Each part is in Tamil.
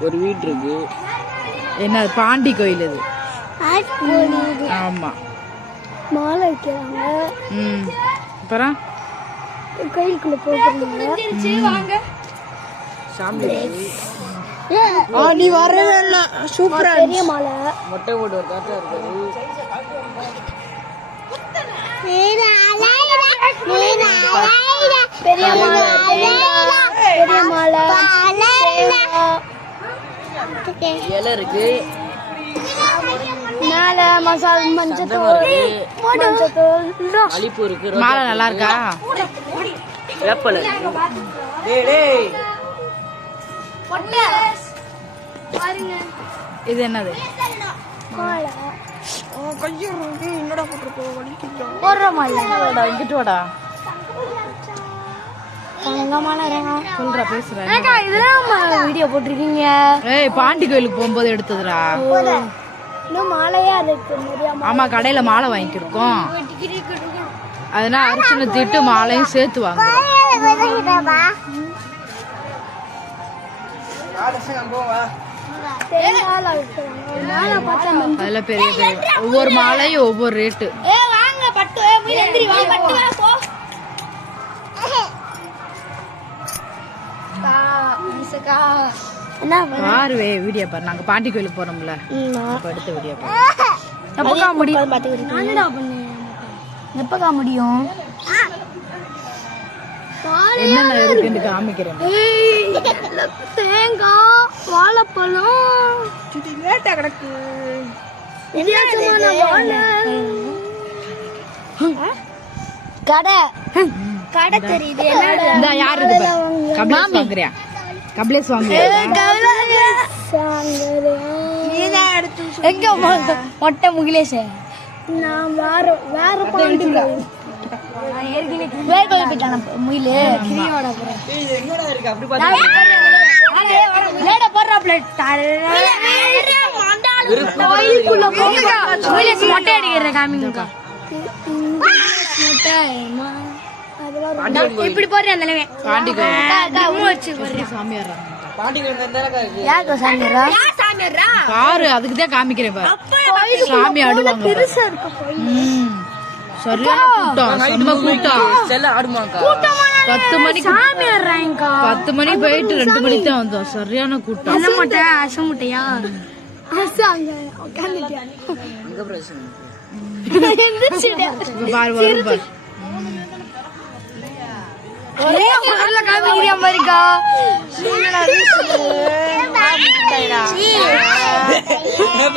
ஒரு வீடு இருக்கு என்ன பாண்டி கோயில் இது. ஆமா. மாலை வைக்கிறாங்க. ம். அப்புறம்? கோயிலுக்குள்ள போகிறாங்க சாமி இருக்கு. நீ வரவே இல்ல. சூப்பரா பெரிய மாலை. மொட்டை போட்டு ஒரு தாத்தா இருக்காரு. பெரிய மாலை பெரிய மாலை. இலை இருக்கு. மேல மசால் மஞ்சத்தூள் இருக்கு. ரோஜா மாலை நல்லா இருக்கா? வேப்பலை. இது என்னது? என்னடா இங்கிட்டு வாடா. மாலை சொல்றா பேசுறேன் ஏக்கா இதெல்லாம் வீடியோ போட்டிருக்கீங்க? ஏய் பாண்டி கோயிலுக்கு போகும்போது எடுத்ததுடா. ஆமா கடையில மாலை வாங்கிக்கிருக்கோம் அதனால அர்ச்சனை திட்டு மாலையும் சேர்த்து வாங்க மாலை வைக்கிறாங்க மாலை பார்த்தா மஞ்சள் அதெல்லாம் பெரிய பெரிய. ஒவ்வொரு மாலையும் ஒவ்வொரு ரேட்டு. பாருவே வீடியோ பாரு. நாங்க பாண்டி கோயிலுக்கு போறோம்ல அப்ப எடுத்த வீடியோ பாரு. எப்பக்கா முடியும் எப்பக்கா முடியும்? என்னென்ன இருக்குன்னு காமிக்கிறேன். தேங்காய் வாழைப்பழம். கிடக்கு. வாழை? கடை. கடை தெரியுது. யாரு கபிலேஷ் வாங்குறியா கபிலேஷ் வாங்குறியா எங்க மொட்டை முகிலேஷ் நான் வேற வேற போயிட்டான கிரியோட லேட கோயிலுக்குள்ள முகிலேஷ் மொட்டை அடிக்கிற காமிங்கக்கா இப்படி போடுறேன் அந்த சாமியார் பாரு அதுக்கு தான் காமிக்கிறேன் பாரு. சாமி ஆடுவாங்க. சரியான கூட்டம் செம்ம கூட்டம். செல்ல ஆடுமாக்கா? பத்து மணிக்கு பத்து மணி போயிட்டு ரெண்டு மணிக்கு தான் வந்தோம். சரியான கூட்டம். என்ன முட்டை அச முட்டையா? அசாங்க உட்காந்துட்டியா?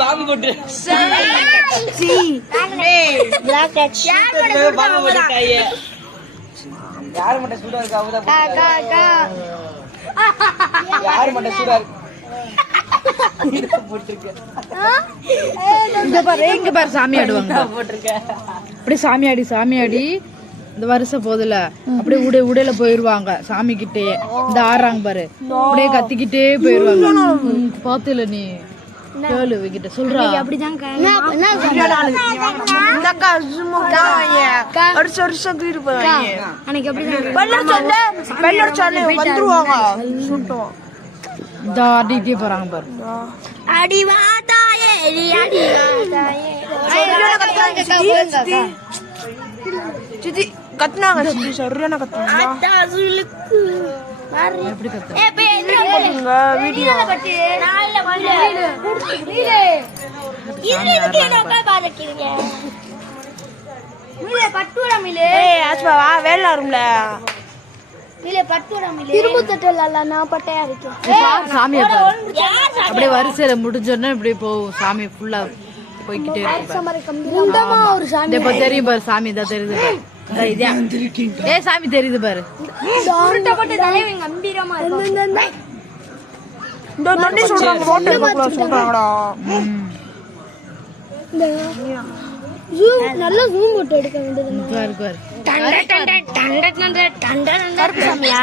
பாம்பு பாம்பு மட்டும் சூடா இருக்கா அவதான் மட்டும் சூடா இருக்கு இங்க பாரு இங்க பாரு சாமி ஆடுவாங்க. போட்டிருக்கேன் அப்படி சாமி ஆடி சாமி ஆடி. இந்த வருஷம் போதுல. அப்படியே உடை உடையில போயிருவாங்க. சாமி கிட்டே இந்த ஆடுறாங்க பாரு. அப்படியே கத்திக்கிட்டே போயிருவாங்க. பாத்துல நீ கேளு கிட்ட சொல்றா. வருஷம் வருஷம் தூக்கிட்டு போவாங்க அன்னைக்கு இந்த ஆடிக்கிட்டே போறாங்க பாரு. அடி வாதாயே அடி வாதாயே. சித்தி கத்துனாங்க. சித்தி சரியான கத்துனாங்க வீடியோ ஏய் ஆஸ்பா வா வேலை வரும்ல. இரும்பு தட்டல நான் பட்டையா இருக்கேன். பாரு சாமியை பாரு. அப்படியே வரிசையில முடிஞ்சோடனே இப்படியே போகும் சாமி ஃபுல்லா போய்கிட்டே இருக்கு பாரு. முண்டமா ஒரு சாமி. இந்த இப்ப தெரியும் பாரு சாமி தான் தெரியுது. ஏ சாமி தெரியுது பாரு நல்ல ஜூம் போட்டு எடுக்க வேண்டியது பாரு பாரு கருப்பு சாமியா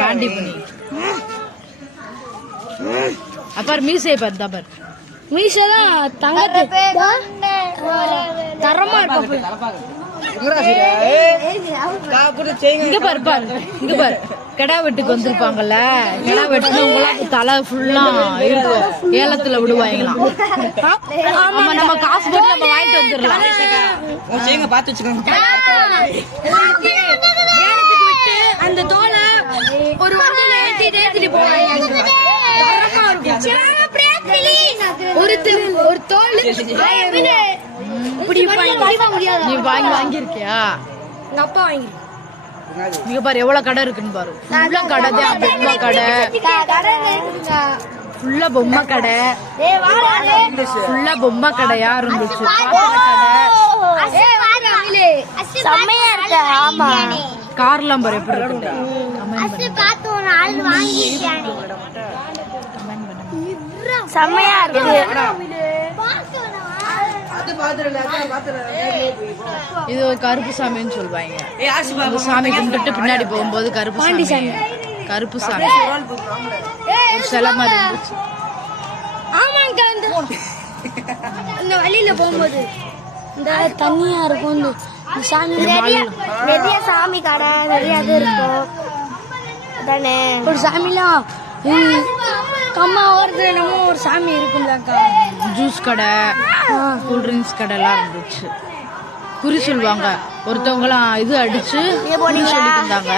பாண்டி பண்ணி அப்பாரு மீசையை பாரு தான் தங்கத்து தரமா இருப்பா இங்க பாரு பாரு. இங்க பாரு. கிடா வெட்டுக்கு வந்திருப்பாங்கல்ல. கிடா வெட்டுனவங்களாம் தலை ஃபுல்லா இருக்கும். ஏலத்துல விடுவாங்களாம். ஆமா நம்ம காசு போட்டு நம்ம வாங்கிட்டு வந்துடலாம். உன் செய்யுங்க, பார்த்து வச்சுக்கோங்க. அந்த தோலை போவாங்க. ஒரு தோல். இப்படி நீ வாங்கி வாங்கியிருக்கியா? எங்க அப்பா வாங்கி இங்க பாரு எவ்வளவு கடை இருக்குன்னு பாரு. ஃபுல்லா கடை தான் பொம்மை கடை. ஃபுல்லா பொம்மை கடை. ஃபுல்லா பொம்மை கடையா இருந்துச்சு? செம்மையா இருக்கு? ஆமா. கார்லாம் பாரு எப்படி இருக்கு? செம்மையா இருக்கு இது ஒரு கருப்பு சாமின்னு சொல்லுவாங்க சாமி கும்பிட்டுட்டு பின்னாடி போகும்போது கருப்பு சாமி. கருப்பு சாமி. ஒரு சிலை மாதிரி இருந்துச்சு. இந்த இந்த வழியில போகும்போது இந்த தண்ணியா இருக்கும் சாமி நிறைய நிறைய சாமி கடை நிறைய இது இருக்கும். தானே ஒரு சாமிலாம் ம், கம்மா ஓரத்துல என்னமோ ஒரு சாமி இருக்கும்லக்கா. ஜூஸ் கடை கூல் ட்ரிங்க்ஸ் கடை எல்லாம் இருந்துச்சு. குறி சொல்லுவாங்க ஒருத்தவங்களாம் இது அடிச்சு குறி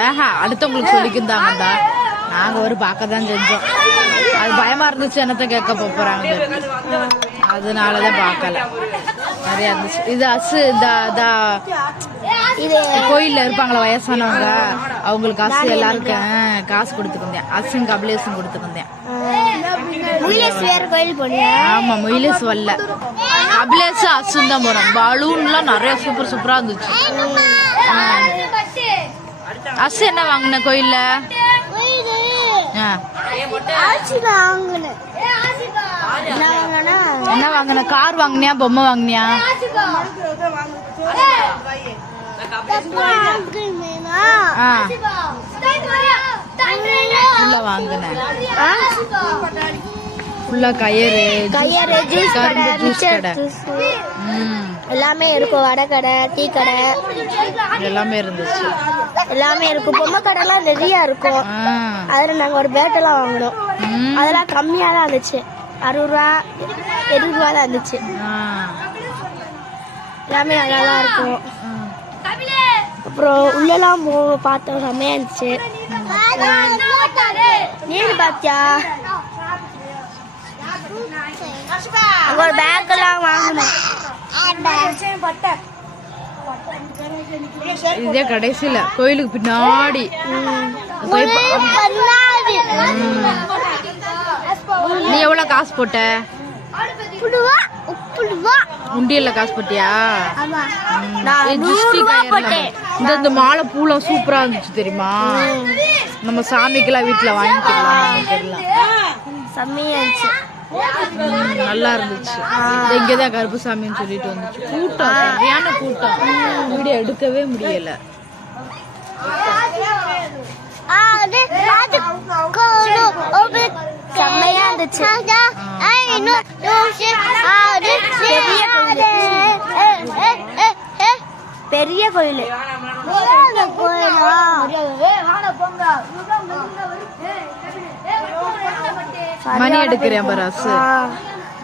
ஆஹா, அடுத்தவங்களுக்கு சொல்லிட்டு இருந்தாங்கடா நாங்க ஒரு பார்க்க தான் செஞ்சோம். அது பயமா இருந்துச்சு என்னத்த கேட்க போறாங்க அதனாலதான் பார்க்கல. நிறைய இருந்துச்சு. இது அசு இந்த கோயில்ல இருப்பாங்களா வயசானவங்க. அவங்களுக்கு அசு எல்லாருக்கும் காசு கொடுத்துருந்தேன் அசும் கபிலேசும் கொடுத்துருந்தேன் முயலேஸ்வரர் கோயில் போனியா? ஆமா மொயிலேஸ் வரல. கபிலேஸ் அசும் தான் போறோம் பலூன்லாம் நிறைய சூப்பர் சூப்பரா இருந்துச்சு. அசு என்ன வாங்கின கோயில்ல. என்ன வாங்கின? கார் வாங்கினியா? பொம்மை வாங்கினியா? வாங்கினேன். ஃபுல்லா கயிறு ஜூஸ் கடை ஜூஸ் கடை எல்லாமே இருக்கும் வடை கடை டீ கடை. எல்லாமே இருந்துச்சு. எல்லாமே இருக்கும் பொம்மை கடைலாம் நிறைய இருக்கும். அதில் நாங்கள் ஒரு பேட்டெல்லாம் வாங்கினோம். அதெல்லாம் கம்மியாக தான் இருந்துச்சு. அறுபது ரூபா எழுபது ரூபா தான் இருந்துச்சு. எல்லாமே நல்லா தான் இருக்கும். அப்புறம் உள்ளெல்லாம் போ பார்த்தோம் செம்மையா இருந்துச்சு. நீர் பாத்தியா? அங்க ஒரு பேக் எல்லாம் வாங்கணும். இதே கடைசியில கோயிலுக்கு பின்னாடி. நீ எவ்வளவு காசு போட்ட? உண்டியல்ல காசு போட்டியா? இந்த இந்த மாலை பூலாம் சூப்பரா இருந்துச்சு தெரியுமா? நம்ம சாமிக்கெல்லாம் வீட்டுல வாங்கிக்கலாம். நல்லா இருந்துச்சு. இங்கதான் கருப்பு சாமின்னு சொல்லிட்டு வந்துச்சு. கூட்டம் சரியான கூட்டம். வீடியோ எடுக்கவே முடியல. செம்மையா இருந்துச்சு பெரிய கோயில். மணி எடுக்கிறேன் பாரு அசு.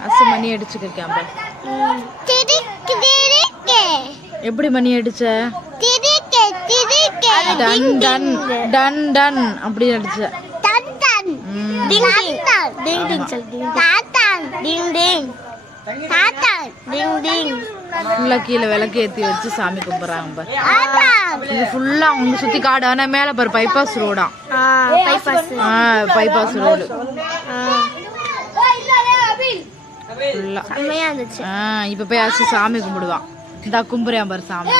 அசு மணி அடிச்சுக்கிறேன் எப்படி மணி அடிச்ச? டன் டன் டன் டன் அப்படி அடிச்ச. ம். டிங் டிங் டிங் டிங் சொல் டிங் டிங் டிங் டிங் ஃபுல்லா கீழே விளக்கு ஏத்தி வச்சு சாமி கும்பிடுறாங்க பாரு. இது ஃபுல்லா அவங்க சுத்தி காடு ஆனா மேல பாரு பைபாஸ் ரோடா ஆ. பைபாஸ் ரோடு ஃபுல்லா செம்மையா இருந்துச்சு. ஆ இப்ப போய் அசு சாமி கும்பிடுவான். இந்த கும்புறேன் பாரு சாமி.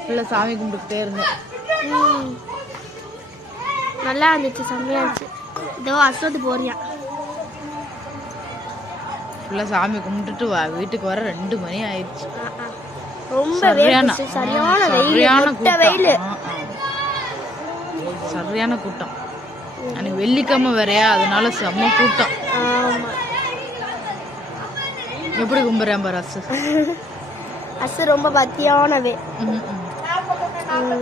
ஃபுல்லா சாமி கும்பிட்டுட்டே இருந்தேன். நல்லா இருந்துச்சு செம்மையா இருந்துச்சு. இதோ அஸ்வத் போறியா? ஃபுல்லா சாமி கும்பிட்டுட்டு வா. வீட்டுக்கு வர ரெண்டு மணி ஆயிடுச்சு. ரொம்ப சரியான வெயில் சரியான கூட்டம். அன்னைக்கு வெள்ளிக்கிழமை வேறையா அதனால செம்ம கூட்டம். எப்படி கும்பிடுறேன் பாரு அசு. அசு ரொம்ப பத்தியானவே.